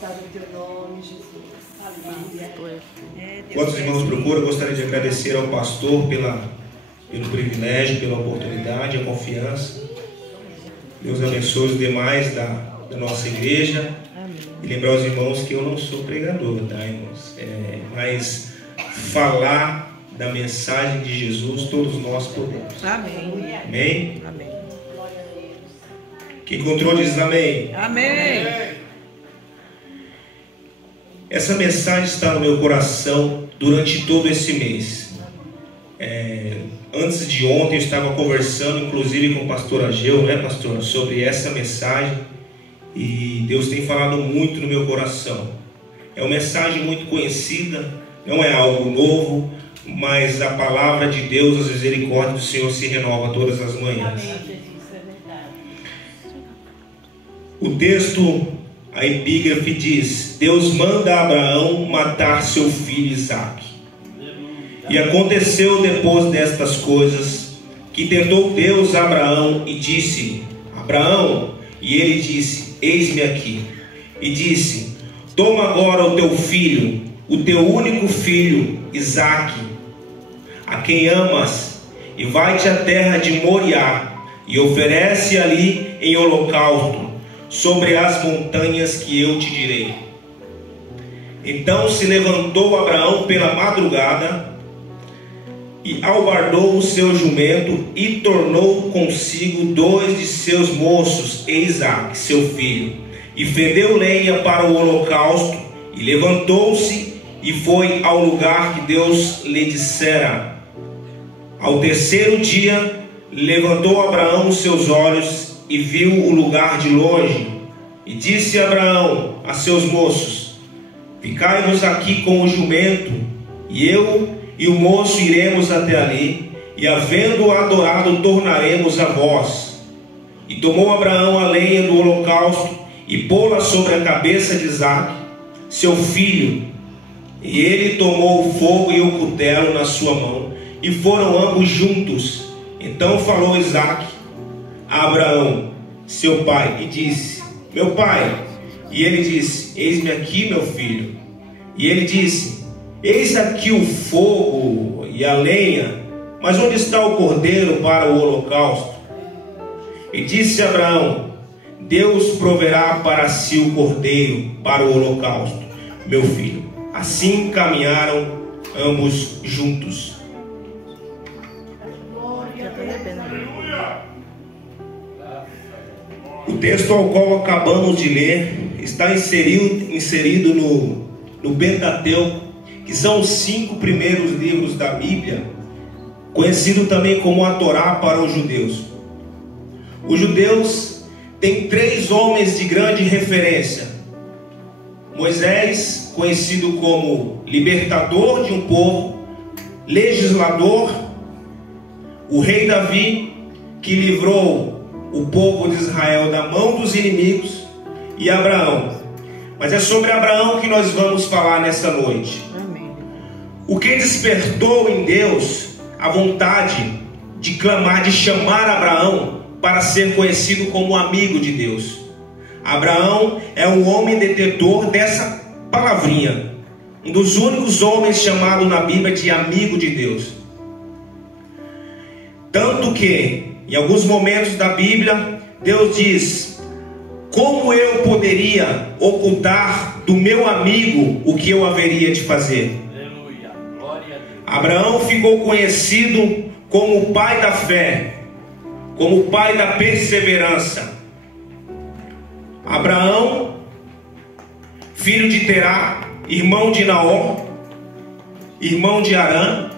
exaltado o teu nome, Jesus. Aleluia. Quantos irmãos procuram, gostaria de agradecer ao pastor pelo privilégio, pela oportunidade, a confiança. Deus abençoe os demais da nossa igreja. Amém. E lembrar os irmãos que eu não sou pregador, tá, irmãos? Mas falar da mensagem de Jesus, todos nós podemos. Amém. Amém? Amém. Quem encontrou diz amém. Amém. Essa mensagem está no meu coração durante todo esse mês. Antes de ontem eu estava conversando, inclusive com o pastor Ageu, né, pastor, sobre essa mensagem. E Deus tem falado muito no meu coração. É uma mensagem muito conhecida, não é algo novo, mas a palavra de Deus, as misericórdias do Senhor se renova todas as manhãs. O texto, a epígrafe diz: Deus manda a Abraão matar seu filho Isaque. E aconteceu depois destas coisas, que tentou Deus a Abraão e disse: Abraão, e ele disse: eis-me aqui. E disse: toma agora o teu filho, o teu único filho, Isaque, a quem amas, e vai-te à terra de Moriá, e oferece ali em holocausto, sobre as montanhas que eu te direi. Então se levantou Abraão pela madrugada, e albardou o seu jumento, e tornou consigo 2 de seus moços, e Isaque, seu filho, e fendeu lenha para o holocausto, e levantou-se, e foi ao lugar que Deus lhe dissera. Ao terceiro dia, levantou Abraão os seus olhos, e viu o lugar de longe, e disse Abraão a seus moços: ficai-vos aqui com o jumento, e eu e o moço iremos até ali, e havendo adorado tornaremos a vós. E tomou Abraão a lenha do holocausto, e pô-la sobre a cabeça de Isaque, seu filho. E ele tomou o fogo e o cutelo na sua mão, e foram ambos juntos. Então falou Isaque a Abraão, seu pai, e disse: meu pai. E ele disse: eis-me aqui, meu filho. E ele disse: eis aqui o fogo e a lenha, mas onde está o cordeiro para o holocausto? E disse Abraão: Deus proverá para si o cordeiro para o holocausto, meu filho. Assim caminharam ambos juntos. O texto ao qual acabamos de ler está inserido no Pentateuco, que são os 5 primeiros livros da Bíblia, conhecido também como a Torá para os judeus. Os judeus têm 3 homens de grande referência: Moisés, conhecido como libertador de um povo, legislador; o rei Davi, que livrou o povo de Israel da mão dos inimigos; e Abraão. Mas é sobre Abraão que nós vamos falar nesta noite. O que despertou em Deus a vontade de clamar, de chamar Abraão para ser conhecido como amigo de Deus? Abraão é um homem detentor dessa palavrinha, um dos únicos homens chamado na Bíblia de amigo de Deus. Tanto que, em alguns momentos da Bíblia, Deus diz: como eu poderia ocultar do meu amigo o que eu haveria de fazer? Abraão ficou conhecido como o pai da fé, como o pai da perseverança. Abraão, filho de Terá, irmão de Naor, irmão de Arã,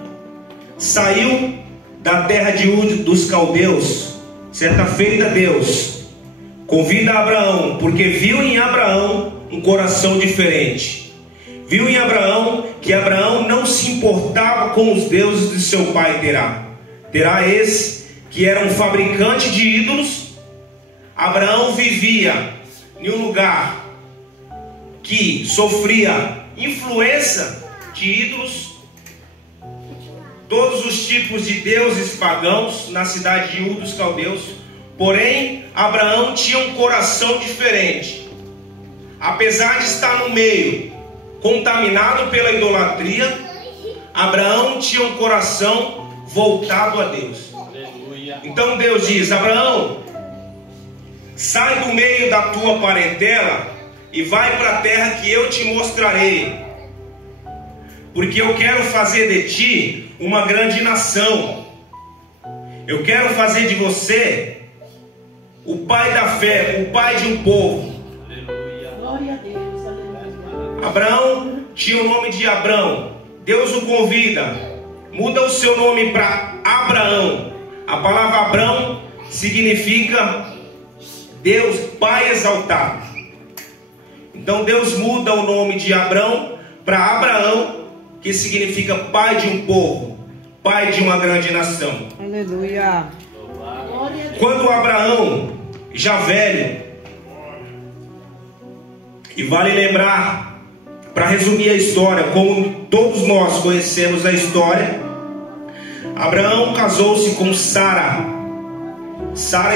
saiu da terra de Ur dos caldeus. Certa feita Deus convida Abraão, porque viu em Abraão um coração diferente. Viu em Abraão que Abraão não se importava com os deuses de seu pai Terá. Terá esse que era um fabricante de ídolos. Abraão vivia em um lugar que sofria influência de ídolos, todos os tipos de deuses pagãos na cidade de Ur dos caldeus. Porém, Abraão tinha um coração diferente. apesar de estar no meio contaminado pela idolatria, Abraão tinha um coração voltado a Deus. Então Deus diz: Abraão, sai do meio da tua parentela e vai para a terra que eu te mostrarei, porque eu quero fazer de ti uma grande nação. Eu quero fazer de você o pai da fé, o pai de um povo. Glória a Deus, aleluia. Abraão tinha o nome de Abrão. Deus o convida, muda o seu nome para Abraão. A palavra Abrão significa Deus, Pai exaltado. Então Deus muda o nome de Abrão para Abraão, que significa pai de um povo, pai de uma grande nação. Aleluia. Quando Abraão, já velho, e vale lembrar, para resumir a história, como todos nós conhecemos a história, Abraão casou-se com Sara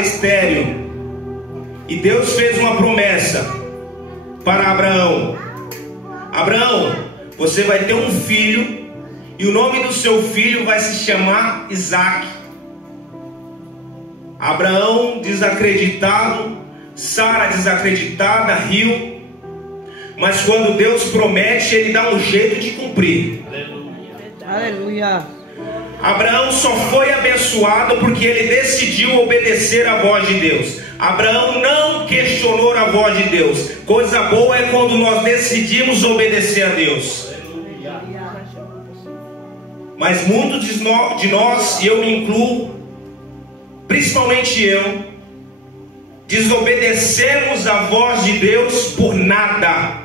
estéril, e Deus fez uma promessa para Abraão: Abraão, você vai ter um filho, e o nome do seu filho vai se chamar Isaque. Abraão desacreditado, Sara desacreditada, riu. Mas quando Deus promete, ele dá um jeito de cumprir. Aleluia. Abraão só foi abençoado porque ele decidiu obedecer à voz de Deus. Abraão não questionou a voz de Deus. Coisa boa é quando nós decidimos obedecer a Deus. Mas muitos de nós, e eu me incluo, principalmente eu, desobedecemos a voz de Deus por nada,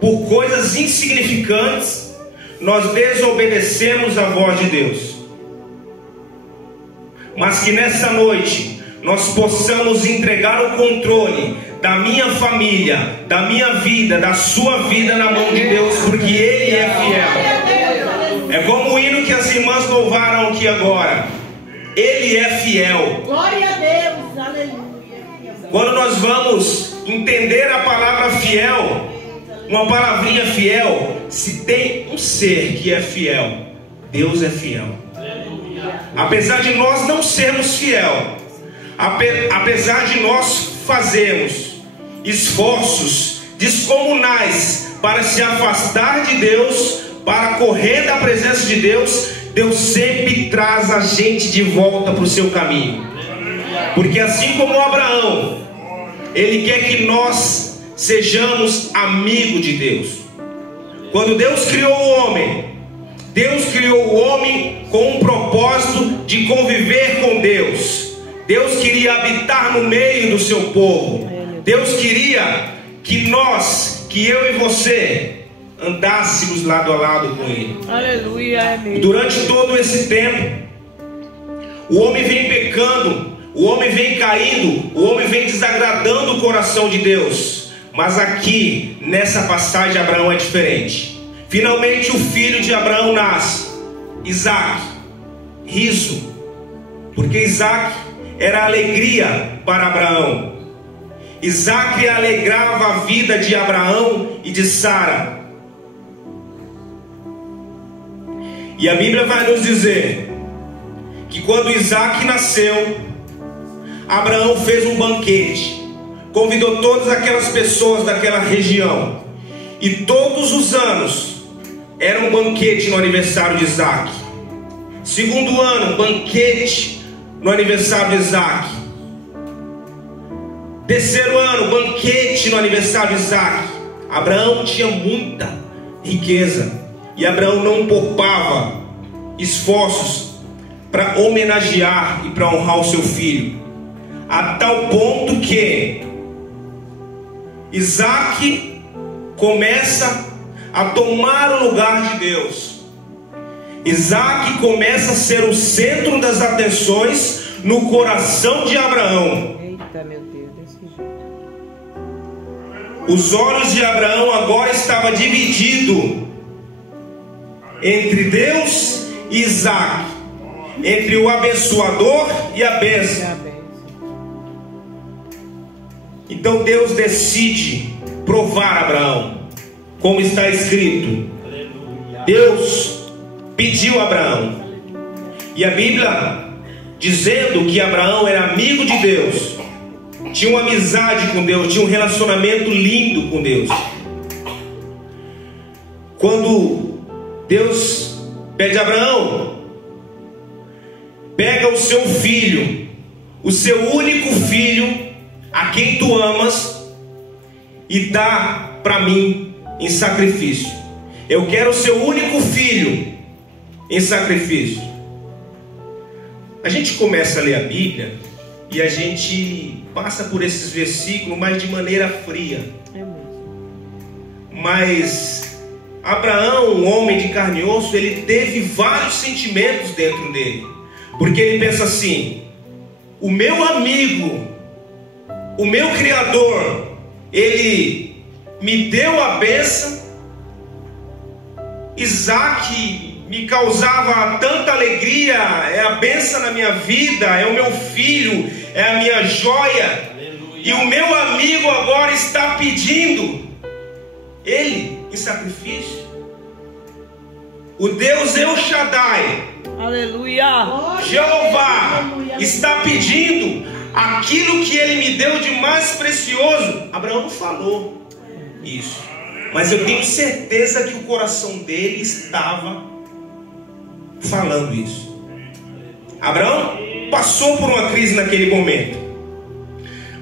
por coisas insignificantes. Nós desobedecemos a voz de Deus. Mas que nessa noite nós possamos entregar o controle da minha família, da minha vida, da sua vida na mão de Deus, porque Ele é fiel. É como o hino que as irmãs louvaram aqui agora. Ele é fiel. Glória a Deus, aleluia. Quando nós vamos entender a palavra fiel, uma palavrinha fiel, se tem um ser que é fiel, Deus é fiel. Apesar de nós não sermos fiel, apesar de nós fazermos esforços descomunais para se afastar de Deus, para correr da presença de Deus, Deus sempre traz a gente de volta para o seu caminho. Porque assim como Abraão, ele quer que nós sejamos amigos de Deus. Quando Deus criou o homem, Deus criou o homem com um propósito de conviver com Deus. Deus queria habitar no meio do seu povo. Deus queria que nós, que eu e você, andássemos lado a lado com Ele. Aleluia. Durante todo esse tempo, o homem vem pecando, o homem vem caindo, o homem vem desagradando o coração de Deus. Mas aqui, nessa passagem, Abraão é diferente. Finalmente o filho de Abraão nasce, Isaque, riso, porque Isaque era alegria para Abraão. Isaque alegrava a vida de Abraão e de Sara. E a Bíblia vai nos dizer que quando Isaque nasceu, Abraão fez um banquete, convidou todas aquelas pessoas daquela região, e todos os anos era um banquete no aniversário de Isaque. Segundo ano, banquete no aniversário de Isaque. Terceiro ano, banquete no aniversário de Isaque. Abraão tinha muita riqueza, e Abraão não poupava esforços para homenagear e para honrar o seu filho, a tal ponto que Isaque começa a tomar o lugar de Deus. Isaque começa a ser o centro das atenções no coração de Abraão. Eita, meu Deus, desse jeito. Os olhos de Abraão agora estavam divididos entre Deus e Isaque, entre o abençoador e a bênção. Então Deus decide provar Abraão, como está escrito. Deus pediu a Abraão, e a Bíblia dizendo que Abraão era amigo de Deus, tinha uma amizade com Deus, tinha um relacionamento lindo com Deus. Quando Deus pede a Abraão, pega o seu filho, o seu único filho, a quem tu amas, e dá para mim em sacrifício. Eu quero o seu único filho em sacrifício. A gente começa a ler a Bíblia e a gente passa por esses versículos, mas de maneira fria. Mas Abraão, um homem de carne e osso, ele teve vários sentimentos dentro dele. Porque ele pensa assim: o meu amigo, o meu Criador, ele me deu a bênção. Isaac me causava tanta alegria, é a bênção na minha vida, é o meu filho, é a minha joia. E o meu amigo agora está pedindo ele em sacrifício. O Deus El Shaddai, Aleluia. Jeová, está pedindo aquilo que ele me deu de mais precioso. Abraão não falou isso, mas eu tenho certeza que o coração dele estava falando isso. Abraão passou por uma crise naquele momento,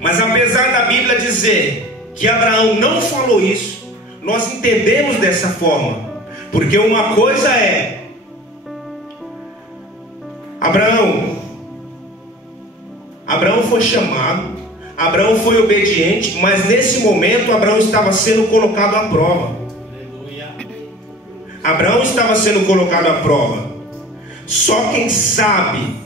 mas apesar da Bíblia dizer que Abraão não falou isso, nós entendemos dessa forma, porque uma coisa é Abraão foi chamado, Abraão foi obediente, mas nesse momento Abraão estava sendo colocado à prova. Abraão estava sendo colocado à prova. Só quem sabe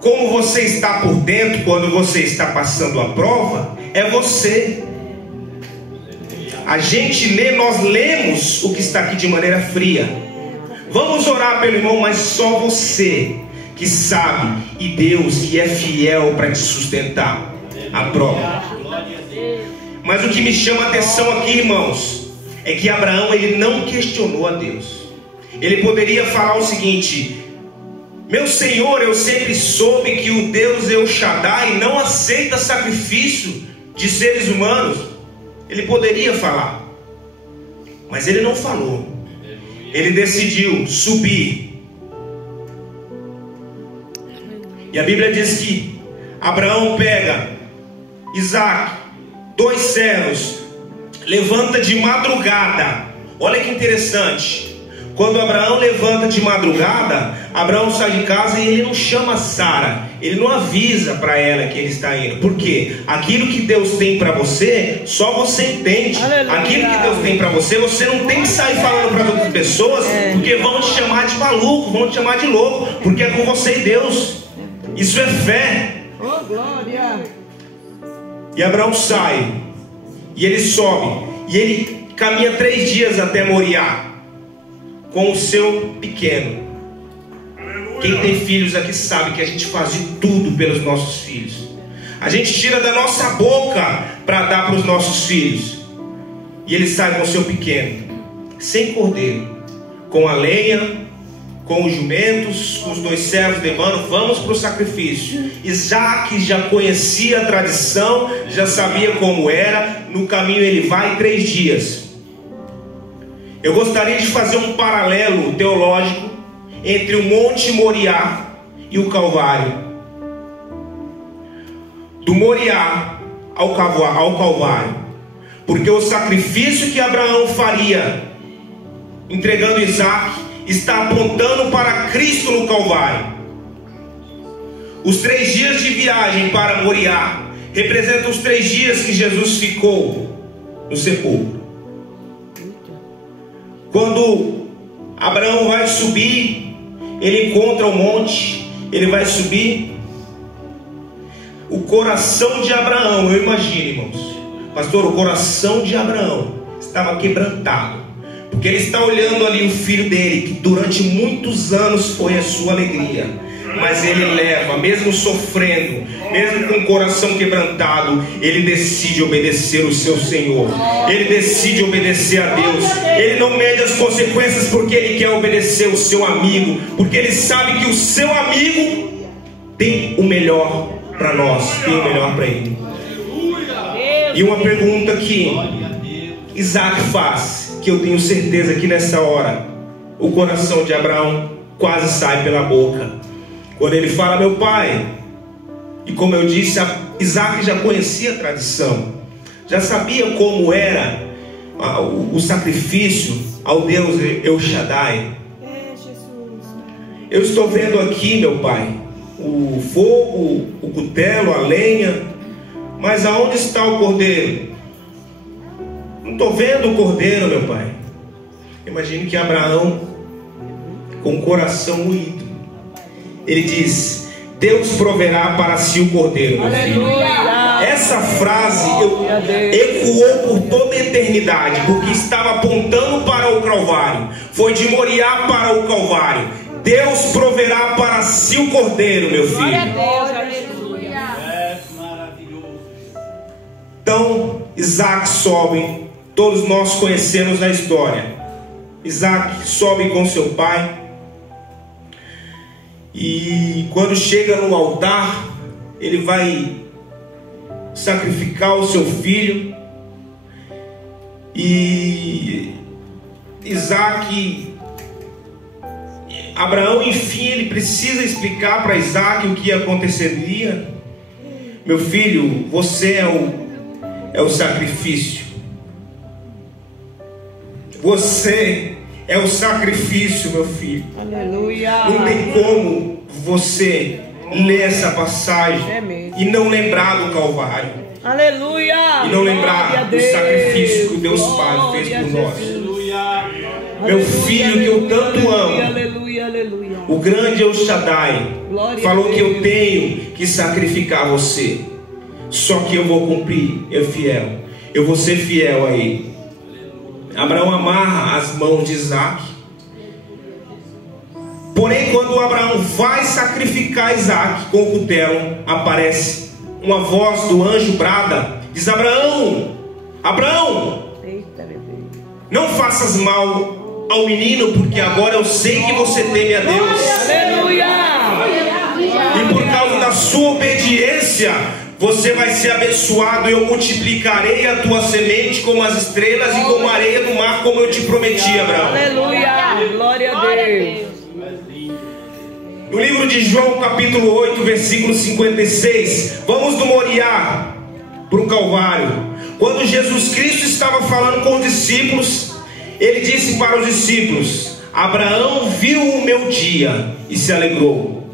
como você está por dentro quando você está passando a prova é você. A gente lê, nós lemos o que está aqui de maneira fria. Vamos orar pelo irmão, mas só você que sabe, e Deus que é fiel para te sustentar a prova. Mas o que me chama a atenção aqui, irmãos, é que Abraão, ele não questionou a Deus. Ele poderia falar o seguinte: meu Senhor, eu sempre soube que o Deus El Shaddai não aceita sacrifício de seres humanos. Ele poderia falar, mas ele não falou. Ele decidiu subir. E a Bíblia diz que Abraão pega Isaac, 2 servos, levanta de madrugada. Olha que interessante. Quando Abraão levanta de madrugada, Abraão sai de casa e ele não chama Sara, ele não avisa para ela que ele está indo. Por quê? Aquilo que Deus tem para você, só você entende. Aleluia. Aquilo que Deus tem para você, você não tem que sair falando para outras pessoas, porque vão te chamar de maluco, vão te chamar de louco, porque é com você e Deus. Isso é fé. Oh, glória. E Abraão sai, e ele sobe, e ele caminha 3 dias até Moriá com o seu pequeno. Quem tem filhos aqui sabe que a gente faz de tudo pelos nossos filhos. A gente tira da nossa boca para dar para os nossos filhos. E ele sai com o seu pequeno, sem cordeiro, com a lenha, com os jumentos, com os 2 servos levando. Vamos para o sacrifício. Isaac já conhecia a tradição, já sabia como era. No caminho ele vai 3 dias. Eu gostaria de fazer um paralelo teológico entre o Monte Moriá e o Calvário. Do Moriá ao Calvário. Porque o sacrifício que Abraão faria, entregando Isaac, está apontando para Cristo no Calvário. Os 3 dias de viagem para Moriá representam os 3 dias que Jesus ficou no sepulcro. Quando Abraão vai subir, ele encontra o monte, ele vai subir. O coração de Abraão, eu imagino, irmãos, pastor, o coração de Abraão estava quebrantado, porque ele está olhando ali o filho dele, que durante muitos anos foi a sua alegria, mas ele leva, mesmo sofrendo, mesmo com o coração quebrantado, ele decide obedecer o seu Senhor. Ele decide obedecer a Deus. Ele não mede as consequências porque ele quer obedecer o seu amigo, porque ele sabe que o seu amigo tem o melhor para nós, tem o melhor para ele. E uma pergunta que Isaac faz, que eu tenho certeza que nessa hora o coração de Abraão quase sai pela boca, quando ele fala: meu pai. E como eu disse, Isaac já conhecia a tradição, já sabia como era o sacrifício ao Deus El Shaddai. Eu estou vendo aqui, meu pai, o fogo, o cutelo, a lenha, mas aonde está o cordeiro? Não estou vendo o cordeiro, meu pai. Imagine que Abraão, com o coração moído, ele diz: Deus proverá para si o cordeiro, meu filho. Essa frase ecoou por toda a eternidade, porque estava apontando para o Calvário. Foi de Moriá para o Calvário. Deus proverá para si o cordeiro, meu filho. Então Isaac sobe. Todos nós conhecemos a história. Isaac sobe com seu pai, e quando chega no altar, ele vai sacrificar o seu filho. E Abraão, enfim, ele precisa explicar para Isaac o que aconteceria. Meu filho, você é o sacrifício. Você é o sacrifício, meu filho. Aleluia. Não tem como você ler essa passagem e não lembrar do Calvário. Aleluia. E não lembrar do sacrifício que Deus Pai fez por nós. Meu filho que eu tanto amo, o grande El Shaddai falou que eu tenho que sacrificar você. Só que eu vou cumprir, eu vou ser fiel a ele. Abraão amarra as mãos de Isaac. Porém, quando Abraão vai sacrificar Isaac com o cutelo, aparece uma voz do anjo, brada, diz: Abraão, Abraão, não faças mal ao menino, porque agora eu sei que você teme a Deus. E por causa da sua obediência, você vai ser abençoado. Eu multiplicarei a tua semente como as estrelas e como a areia do mar, como eu te prometi, Abraão. Aleluia, glória a Deus. No livro de João, capítulo 8, versículo 56, vamos do Moriá para o Calvário. Quando Jesus Cristo estava falando com os discípulos, ele disse para os discípulos: Abraão viu o meu dia e se alegrou.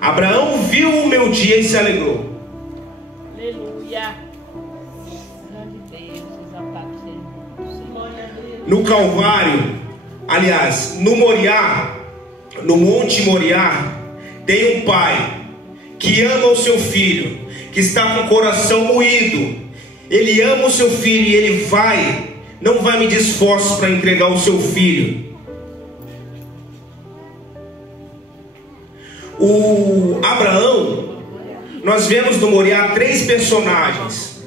Abraão viu o meu dia e se alegrou. No Calvário, aliás, no Moriá, no Monte Moriá, tem um pai que ama o seu filho, que está com o coração moído. Ele ama o seu filho e ele não vai medir esforços para entregar o seu filho. O Abraão, nós vemos no Moriá 3 personagens: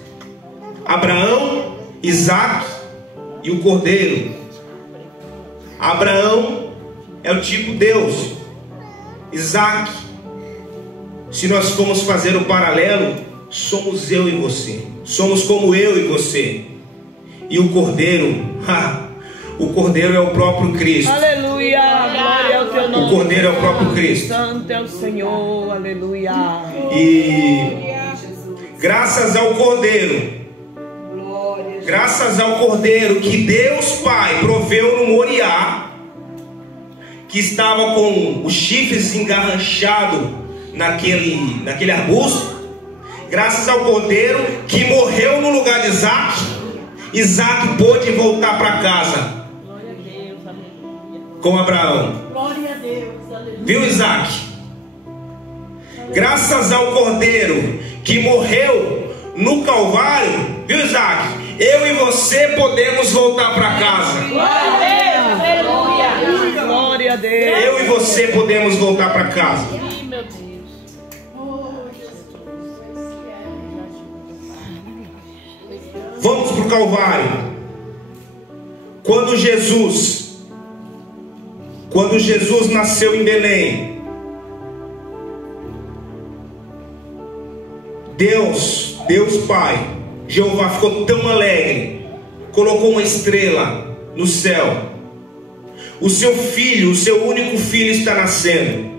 Abraão, Isaac e o cordeiro. Abraão é o tipo Deus. Isaac, se nós formos fazer o paralelo, somos eu e você. Somos como eu e você. E o cordeiro, o cordeiro é o próprio Cristo. Aleluia, glória ao teu nome. O cordeiro é o próprio Cristo. Santo é o Senhor, aleluia. E graças ao cordeiro, que Deus Pai proveu no Moriá, que estava com os chifres engarranchados naquele arbusto, graças ao cordeiro que morreu no lugar de Isaac pôde voltar para casa com Abraão. Glória a Deus, aleluia. Viu, Isaac? Graças ao cordeiro que morreu no Calvário, viu, Isaac? Eu e você podemos voltar para casa. Glória a Deus, aleluia. Glória a Deus. Eu e você podemos voltar para casa. Vamos para o Calvário. Quando Jesus nasceu em Belém, Deus Pai, Jeová ficou tão alegre, colocou uma estrela no céu. O seu filho, o seu único filho está nascendo.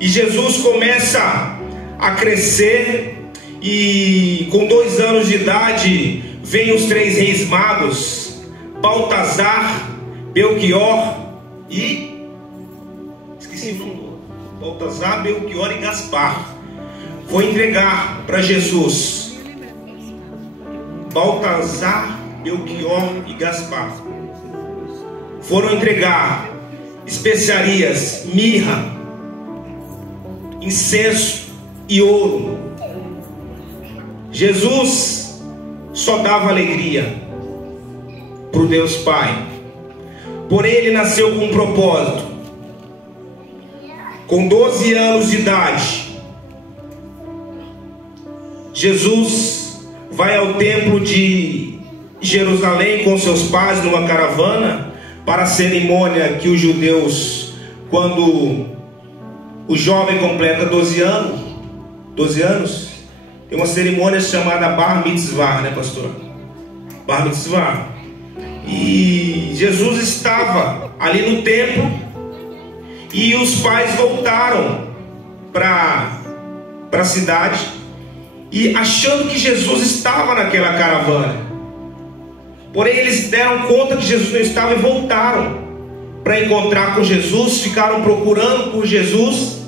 E Jesus começa a crescer, e com 2 anos de idade vem os 3 reis magos, Baltazar, Belchior e... esqueci o nome. Baltazar, Belchior e Gaspar. Vou entregar para Jesus. Baltazar, Belchior e Gaspar foram entregar especiarias, mirra, incenso e ouro. Jesus só dava alegria para o Deus Pai. Porém, ele nasceu com um propósito. Com 12 anos de idade, Jesus vai ao templo de Jerusalém com seus pais numa caravana para a cerimônia que os judeus, quando o jovem completa 12 anos, tem uma cerimônia chamada Bar Mitzvah, né, pastor? Bar Mitzvah. E Jesus estava ali no templo e os pais voltaram para a cidade, e achando que Jesus estava naquela caravana. Porém, eles deram conta que Jesus não estava e voltaram para encontrar com Jesus, ficaram procurando por Jesus,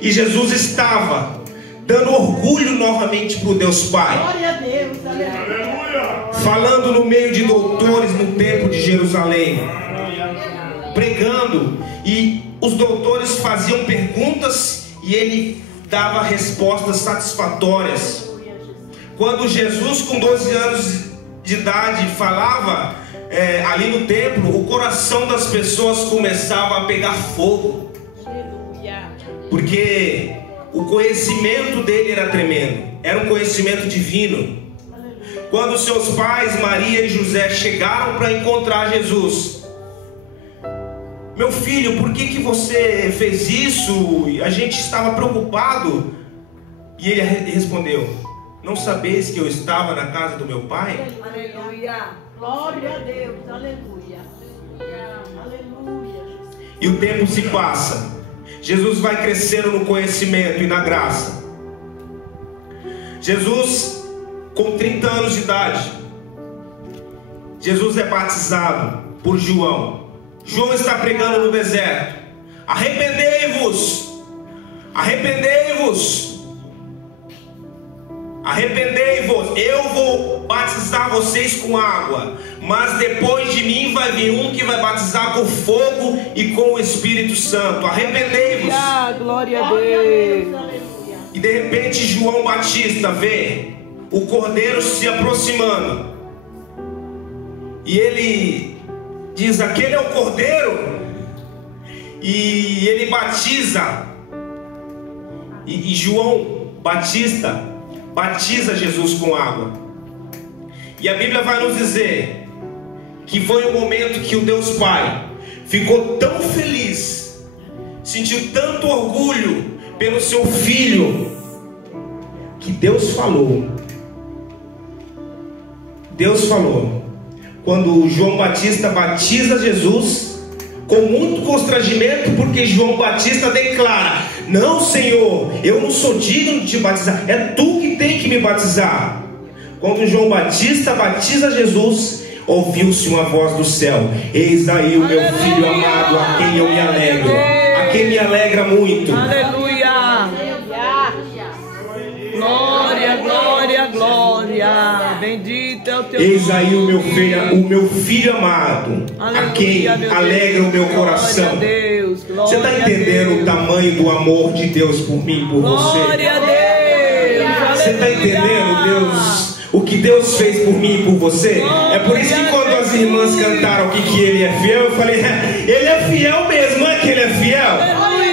e Jesus estava dando orgulho novamente para o Deus Pai. Glória a Deus, aleluia. Falando no meio de doutores no templo de Jerusalém, pregando, e os doutores faziam perguntas e ele dava respostas satisfatórias. Quando Jesus, com 12 anos de idade, falava ali no templo, o coração das pessoas começava a pegar fogo, porque o conhecimento dele era tremendo, era um conhecimento divino. Quando seus pais, Maria e José, chegaram para encontrar Jesus: meu filho, por que você fez isso? A gente estava preocupado. E ele respondeu: não sabeis que eu estava na casa do meu pai? Aleluia. Glória a Deus, aleluia. Aleluia. E o tempo se passa. Jesus vai crescendo no conhecimento e na graça. Jesus, com 30 anos de idade, Jesus é batizado por João. João está pregando no deserto: arrependei-vos, arrependei-vos, arrependei-vos, eu vou batizar vocês com água, mas depois de mim vai vir um que vai batizar com fogo e com o Espírito Santo. Arrependei-vos. Glória a Deus. E de repente João Batista vê o cordeiro se aproximando, e ele diz: aquele é o cordeiro. E ele batiza, e João Batista batiza Jesus com água. E a Bíblia vai nos dizer que foi um momento que o Deus Pai ficou tão feliz, sentiu tanto orgulho pelo seu filho, que Deus falou. Quando João Batista batiza Jesus, com muito constrangimento, porque João Batista declara: não, Senhor, eu não sou digno de te batizar, é tu que tem que me batizar. Quando João Batista batiza Jesus, ouviu-se uma voz do céu: eis aí o meu filho amado, a quem eu me alegro, a quem me alegra muito. Aleluia. Glória, glória, glória. Bendito é o teu nome. Eis aí o meu filho amado, a quem alegra o meu coração. Você está entendendo o tamanho do amor de Deus por mim e por você? Glória a Deus. Você está entendendo, Deus, o que Deus fez por mim e por você? É por isso que quando as irmãs cantaram que ele é fiel, eu falei: ele é fiel mesmo, não é que ele é fiel? Aleluia.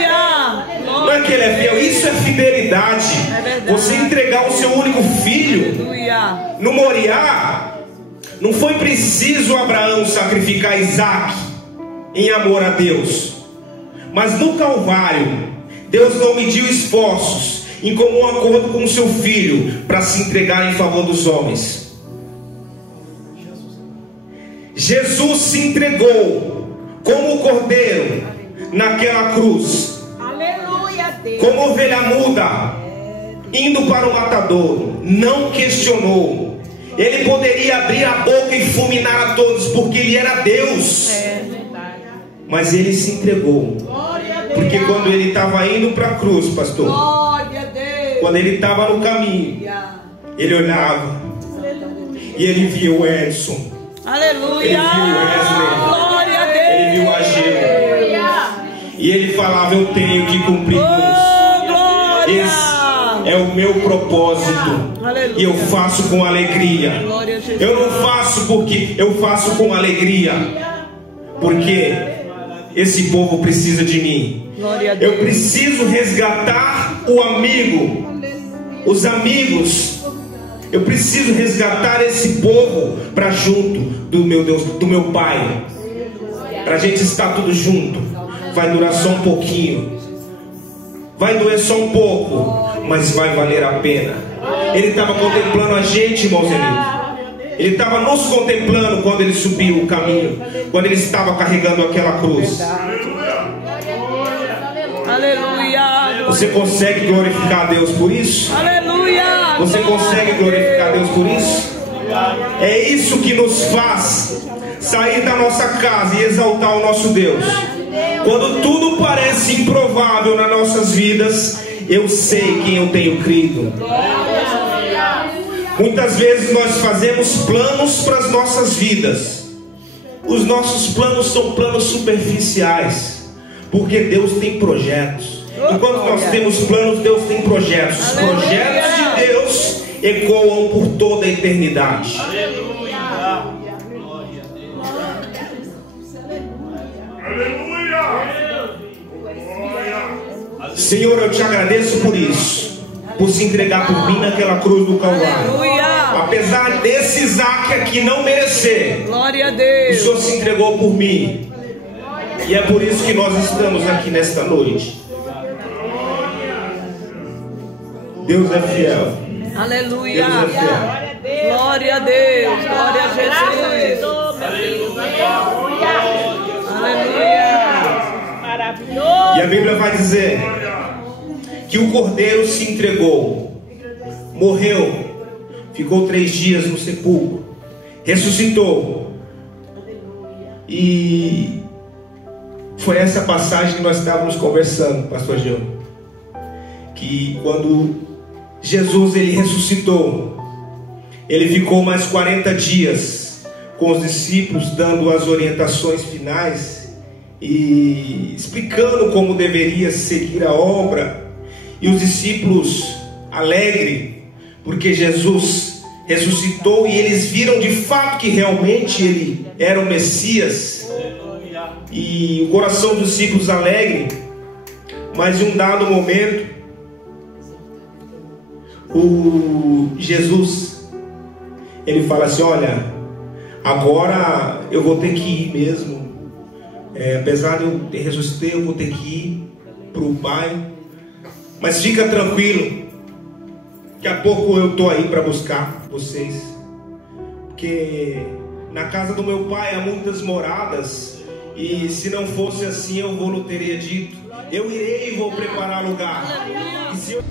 Não é que Ele é fiel. Isso é fidelidade. Você entregar o seu único filho. Aleluia. No Moriá, não foi preciso Abraão sacrificar Isaac em amor a Deus. Mas no Calvário, Deus não mediu esforços em comum acordo com o seu filho para se entregar em favor dos homens. Jesus se entregou como o cordeiro naquela cruz. Aleluia, Deus. Como ovelha muda, indo para o matadouro. Não questionou. Ele poderia abrir a boca e fulminar a todos, porque Ele era Deus. Mas Ele se entregou. Porque quando Ele estava indo para a cruz, pastor, quando Ele estava no caminho, Ele olhava e Ele via o Edson. Aleluia. Ele viu o Wesley. Glória a Deus. Ele viu a Gema. E Ele falava: eu tenho que cumprir isso. Glória. Esse é o meu propósito. Aleluia. E eu faço com alegria. Glória a Jesus. Eu não faço porque eu faço com alegria, porque esse povo precisa de mim. Glória a Deus. Eu preciso resgatar o amigo, os amigos. Eu preciso resgatar esse povo para junto do meu Deus, do meu Pai. Para a gente estar tudo junto. Vai durar só um pouquinho. Vai doer só um pouco, mas vai valer a pena. Ele estava contemplando a gente, irmãos amigos. Ele estava nos contemplando quando Ele subiu o caminho, quando Ele estava carregando aquela cruz. Aleluia. Você consegue glorificar a Deus por isso? Aleluia. Você consegue glorificar a Deus por isso? É isso que nos faz sair da nossa casa e exaltar o nosso Deus. Quando tudo parece improvável nas nossas vidas, eu sei quem eu tenho crido. Muitas vezes nós fazemos planos para as nossas vidas. Os nossos planos são planos superficiais, porque Deus tem projetos. Enquanto nós temos planos, Deus tem projetos. Os projetos de Deus ecoam por toda a eternidade. Senhor, eu te agradeço por isso, por se entregar por mim naquela cruz do Calvário. Apesar desse Isaac aqui não merecer, Glória a o Deus. Senhor se entregou por mim. E é por isso que nós estamos aqui nesta noite. Deus é fiel. Aleluia. Deus é fiel. Glória a Deus. Glória a Jesus. Aleluia. E a Bíblia vai dizer que o cordeiro se entregou, morreu, ficou 3 dias no sepulcro, ressuscitou. E foi essa passagem que nós estávamos conversando, pastor Gil, que quando Jesus ele ressuscitou, ele ficou mais 40 dias com os discípulos, dando as orientações finais e explicando como deveria seguir a obra. E os discípulos alegres, porque Jesus ressuscitou e eles viram de fato que realmente Ele era o Messias. E o coração dos discípulos alegre. Mas em um dado momento, o Jesus, ele fala assim: olha, agora eu vou ter que ir mesmo. Apesar de eu ter ressuscitado, eu vou ter que ir para o Pai. Mas fica tranquilo, daqui a pouco eu estou aí para buscar vocês. Porque na casa do meu Pai há muitas moradas. E se não fosse assim, eu não teria dito. Eu irei e vou preparar lugar. E se eu...